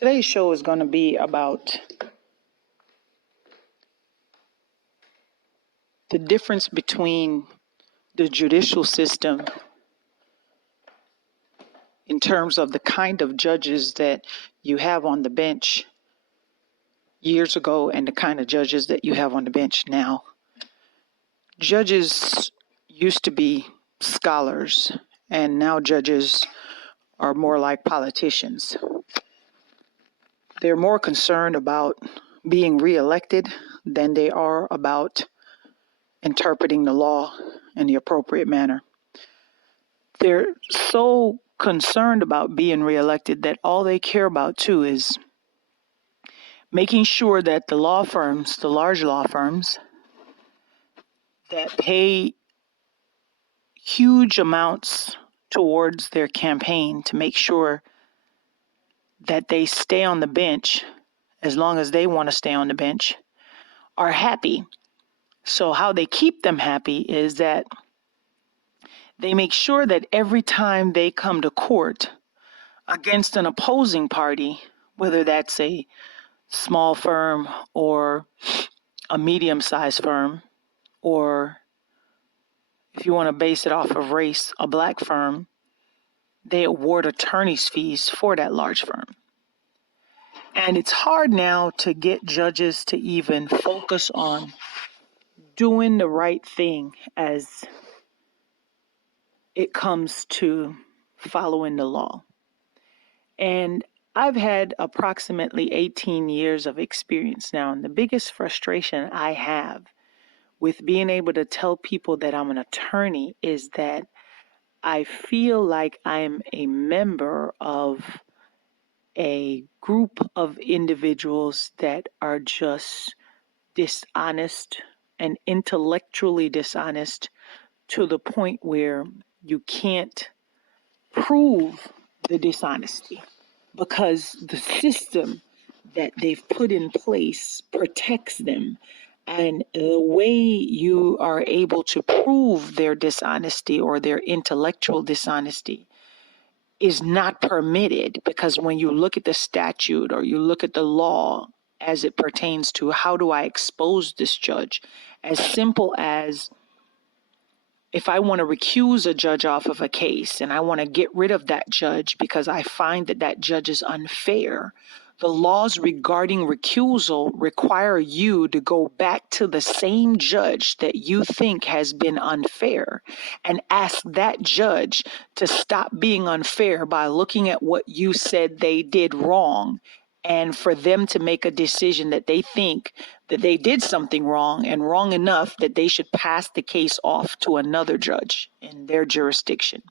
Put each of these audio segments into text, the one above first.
Today's show is going to be about the difference between the judicial system in terms of the kind of judges that you have on the bench years ago and the kind of judges that you have on the bench now. Judges used to be scholars, and now judges are more like politicians. They're more concerned about being reelected than they are about interpreting the law in the appropriate manner. They're so concerned about being reelected that all they care about too is making sure that the law firms, the large law firms that pay huge amounts towards their campaign to make sure that they stay on the bench as long as they want to stay on the bench, are happy. So how they keep them happy is that they make sure that every time they come to court against an opposing party, whether that's a small firm or a medium-sized firm, or if you want to base it off of race, a black firm, they award attorney's fees for that large firm. And it's hard now to get judges to even focus on doing the right thing as it comes to following the law. And I've had approximately 18 years of experience now, and the biggest frustration I have with being able to tell people that I'm an attorney is that I feel like I'm a member of a group of individuals that are just dishonest and intellectually dishonest to the point where you can't prove the dishonesty because the system that they've put in place protects them. And the way you are able to prove their dishonesty or their intellectual dishonesty is not permitted, because when you look at the statute or you look at the law as it pertains to how do I expose this judge, as simple as if I want to recuse a judge off of a case and I want to get rid of that judge because I find that that judge is unfair, the laws regarding recusal require you to go back to the same judge that you think has been unfair and ask that judge to stop being unfair by looking at what you said they did wrong, and for them to make a decision that they think that they did something wrong and wrong enough that they should pass the case off to another judge in their jurisdiction.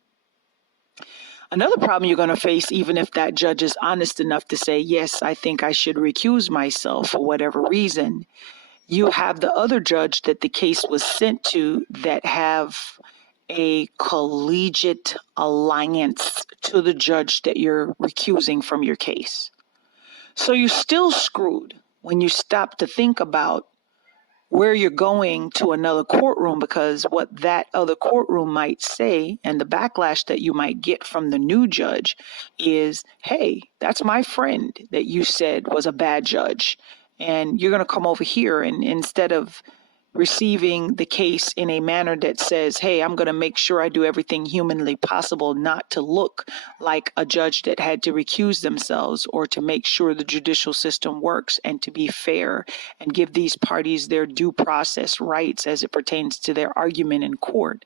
Another problem you're going to face, even if that judge is honest enough to say, yes, I think I should recuse myself for whatever reason, you have the other judge that the case was sent to that have a collegiate alliance to the judge that you're recusing from your case. So you're still screwed when you stop to think about where you're going to another courtroom, because what that other courtroom might say and the backlash that you might get from the new judge is, hey, that's my friend that you said was a bad judge, and you're going to come over here, and instead of receiving the case in a manner that says, hey, I'm going to make sure I do everything humanly possible not to look like a judge that had to recuse themselves, or to make sure the judicial system works and to be fair and give these parties their due process rights as it pertains to their argument in court.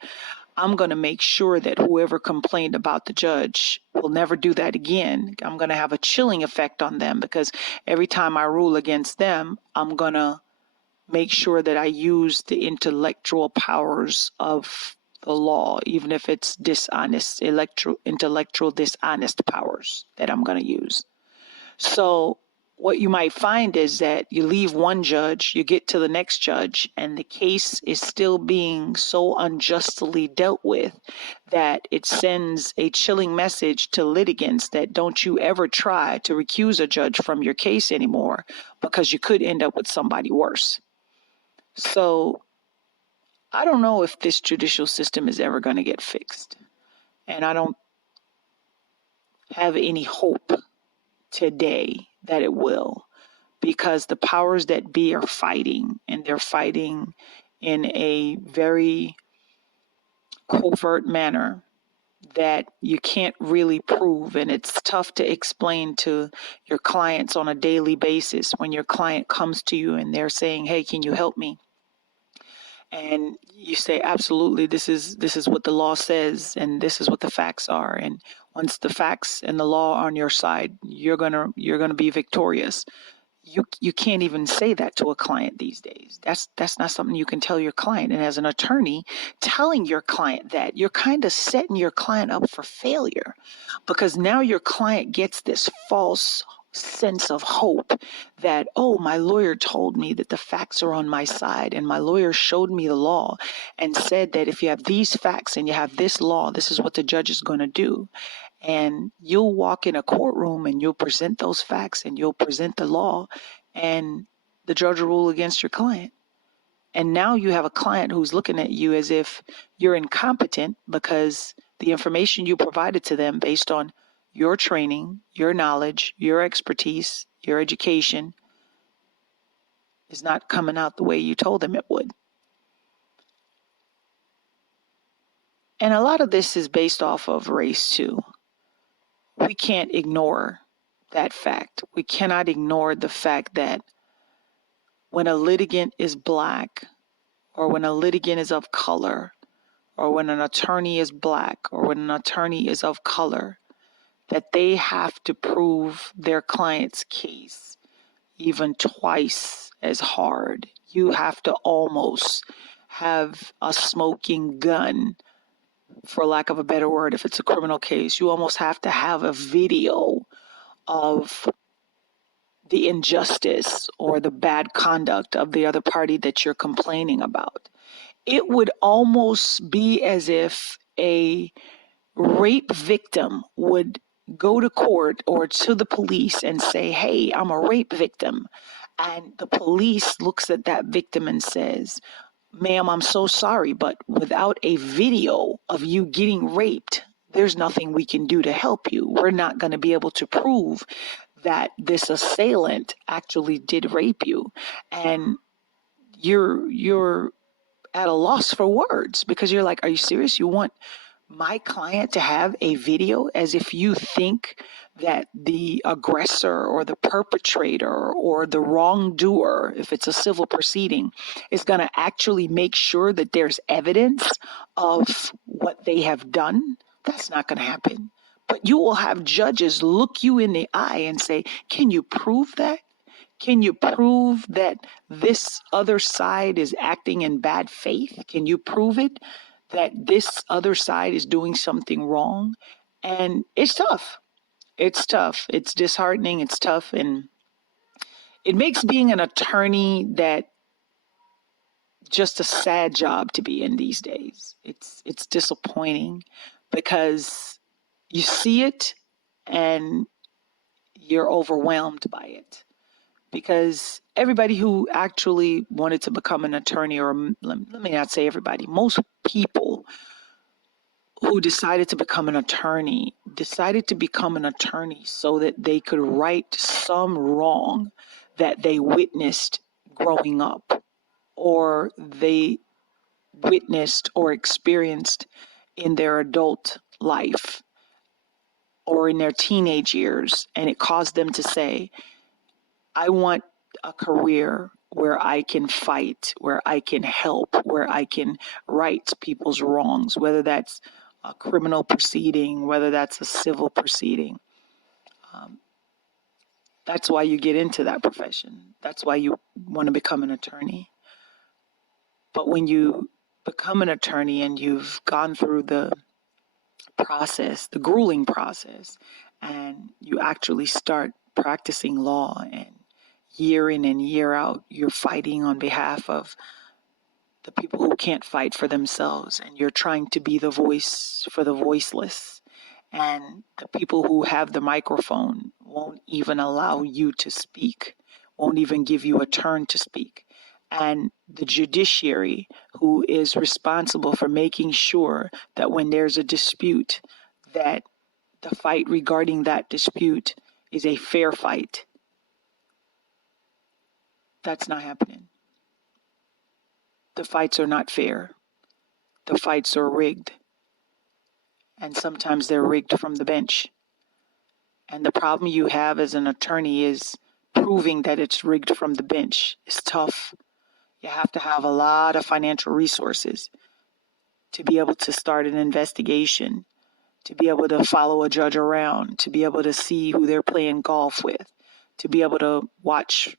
I'm going to make sure that whoever complained about the judge will never do that again. I'm going to have a chilling effect on them, because every time I rule against them, I'm going to make sure that I use the intellectual powers of the law, even if it's dishonest, intellectual dishonest powers that I'm going to use. So what you might find is that you leave one judge, you get to the next judge, and the case is still being so unjustly dealt with that it sends a chilling message to litigants that don't you ever try to recuse a judge from your case anymore, because you could end up with somebody worse. So I don't know if this judicial system is ever going to get fixed. And I don't have any hope today that it will, because the powers that be are fighting, and they're fighting in a very covert manner that you can't really prove. And it's tough to explain to your clients on a daily basis when your client comes to you and they're saying, hey, can you help me? And you say, absolutely, this is what the law says, and this is what the facts are. And once the facts and the law are on your side, you're gonna be victorious. You can't even say that to a client these days. That's not something you can tell your client. And as an attorney, telling your client that, you're kind of setting your client up for failure, because now your client gets this false sense of hope that, oh, my lawyer told me that the facts are on my side, and my lawyer showed me the law and said that if you have these facts and you have this law, this is what the judge is going to do. And you'll walk in a courtroom and you'll present those facts and you'll present the law, and the judge will rule against your client. And now you have a client who's looking at you as if you're incompetent, because the information you provided to them based on your training, your knowledge, your expertise, your education is not coming out the way you told them it would. And a lot of this is based off of race too. We can't ignore that fact. We cannot ignore the fact that when a litigant is black, or when a litigant is of color, or when an attorney is black, or when an attorney is of color, that they have to prove their client's case even twice as hard. You have to almost have a smoking gun, for lack of a better word. If it's a criminal case, you almost have to have a video of the injustice or the bad conduct of the other party that you're complaining about. It would almost be as if a rape victim would go to court or to the police and say, hey, I'm a rape victim. And the police looks at that victim and says, ma'am, I'm so sorry, but without a video of you getting raped, there's nothing we can do to help you. We're not going to be able to prove that this assailant actually did rape you. And you're at a loss for words, because you're like, are you serious? You want my client to have a video, as if you think that the aggressor or the perpetrator or the wrongdoer, if it's a civil proceeding, is going to actually make sure that there's evidence of what they have done? That's not going to happen. But you will have judges look you in the eye and say, can you prove that? Can you prove that this other side is acting in bad faith? Can you prove it, that this other side is doing something wrong? And it's tough. It's tough. It's disheartening. It's tough. And it makes being an attorney that just a sad job to be in these days. It's disappointing, because you see it and you're overwhelmed by it. Because everybody who actually wanted to become an attorney, or let me not say everybody, most people who decided to become an attorney so that they could right some wrong that they witnessed growing up, or they witnessed or experienced in their adult life or in their teenage years, and it caused them to say, I want a career where I can fight, where I can help, where I can right people's wrongs, whether that's a criminal proceeding, whether that's a civil proceeding. That's why you get into that profession. That's why you want to become an attorney. But when you become an attorney and you've gone through the process, the grueling process, and you actually start practicing law, and year in and year out, you're fighting on behalf of the people who can't fight for themselves, and you're trying to be the voice for the voiceless. And the people who have the microphone won't even allow you to speak, won't even give you a turn to speak. And the judiciary, who is responsible for making sure that when there's a dispute, that the fight regarding that dispute is a fair fight, That's not happening. The fights are not fair. The fights are rigged. And sometimes they're rigged from the bench. And the problem you have as an attorney is proving that it's rigged from the bench. It's tough. You have to have a lot of financial resources to be able to start an investigation, to be able to follow a judge around, to be able to see who they're playing golf with, to be able to watch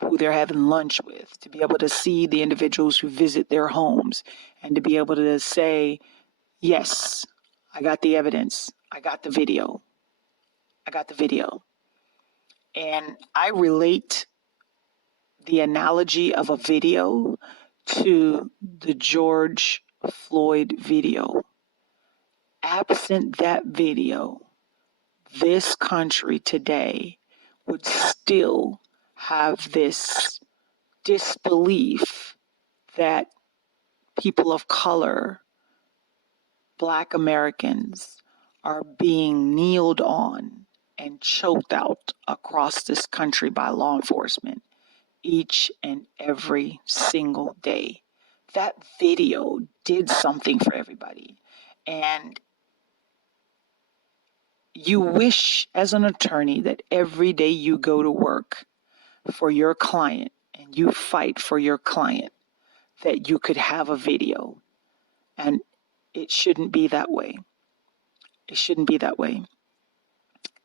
who they're having lunch with, to be able to see the individuals who visit their homes, and to be able to say, yes, I got the evidence, I got the video, I got the video. And I relate the analogy of a video to the George Floyd video. Absent that video, this country today would still have this disbelief that people of color, Black Americans, are being kneeled on and choked out across this country by law enforcement each and every single day. That video did something for everybody. And you wish as an attorney that every day you go to work for your client and you fight for your client, that you could have a video. And it shouldn't be that way. It shouldn't be that way.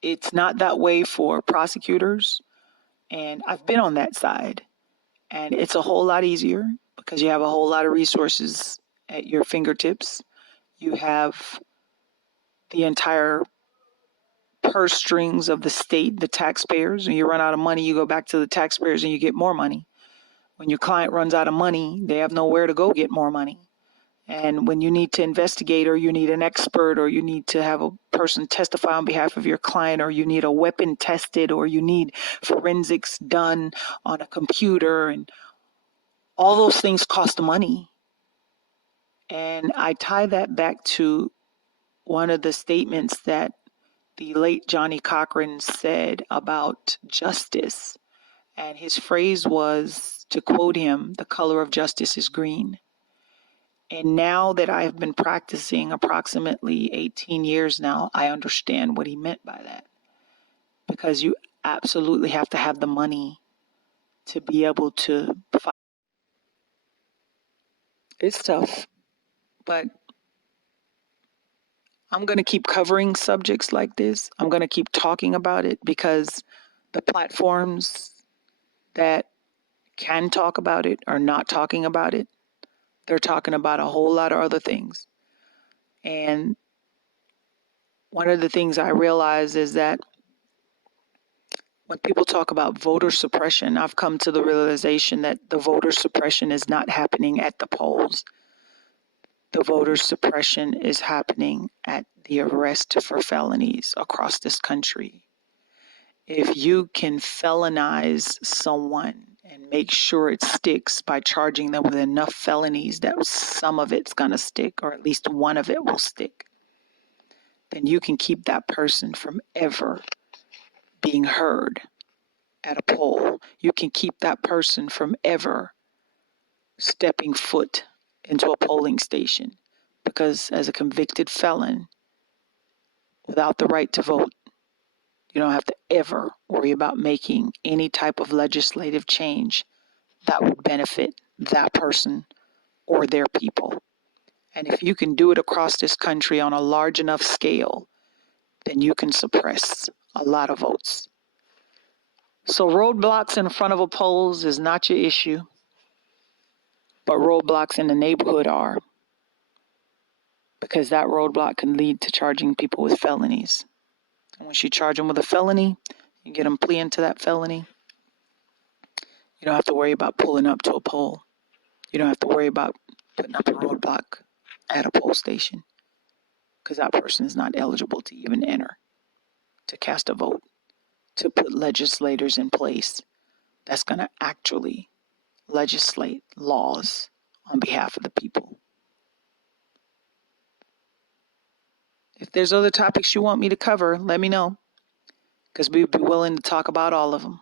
It's not that way for prosecutors. And I've been on that side. And it's a whole lot easier because you have a whole lot of resources at your fingertips. You have the entire purse strings of the state, the taxpayers. When you run out of money, you go back to the taxpayers and you get more money. When your client runs out of money, they have nowhere to go get more money. And when you need to investigate, or you need an expert, or you need to have a person testify on behalf of your client, or you need a weapon tested, or you need forensics done on a computer, and all those things cost money. And I tie that back to one of the statements that the late Johnny Cochran said about justice. And his phrase was, to quote him, "The color of justice is green." And now that I have been practicing approximately 18 years now, I understand what he meant by that. Because you absolutely have to have the money to be able to fight. It's tough, but I'm going to keep covering subjects like this. I'm going to keep talking about it because the platforms that can talk about it are not talking about it. They're talking about a whole lot of other things. And one of the things I realize is that when people talk about voter suppression, I've come to the realization that the voter suppression is not happening at the polls. The voter suppression is happening at the arrest for felonies across this country. If you can felonize someone and make sure it sticks by charging them with enough felonies that some of it's going to stick, or at least one of it will stick, then you can keep that person from ever being heard at a poll. You can keep that person from ever stepping foot into a polling station, because as a convicted felon without the right to vote, you don't have to ever worry about making any type of legislative change that would benefit that person or their people. And if you can do it across this country on a large enough scale, then you can suppress a lot of votes. So roadblocks in front of a polls is not your issue, but roadblocks in the neighborhood are, because that roadblock can lead to charging people with felonies. And once you charge them with a felony, you get them pleading to that felony, you don't have to worry about pulling up to a poll. You don't have to worry about putting up a roadblock at a poll station, because that person is not eligible to even enter, to cast a vote, to put legislators in place that's going to actually legislate laws on behalf of the people. If there's other topics you want me to cover, let me know, because we'd be willing to talk about all of them.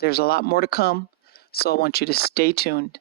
There's a lot more to come. So I want you to stay tuned.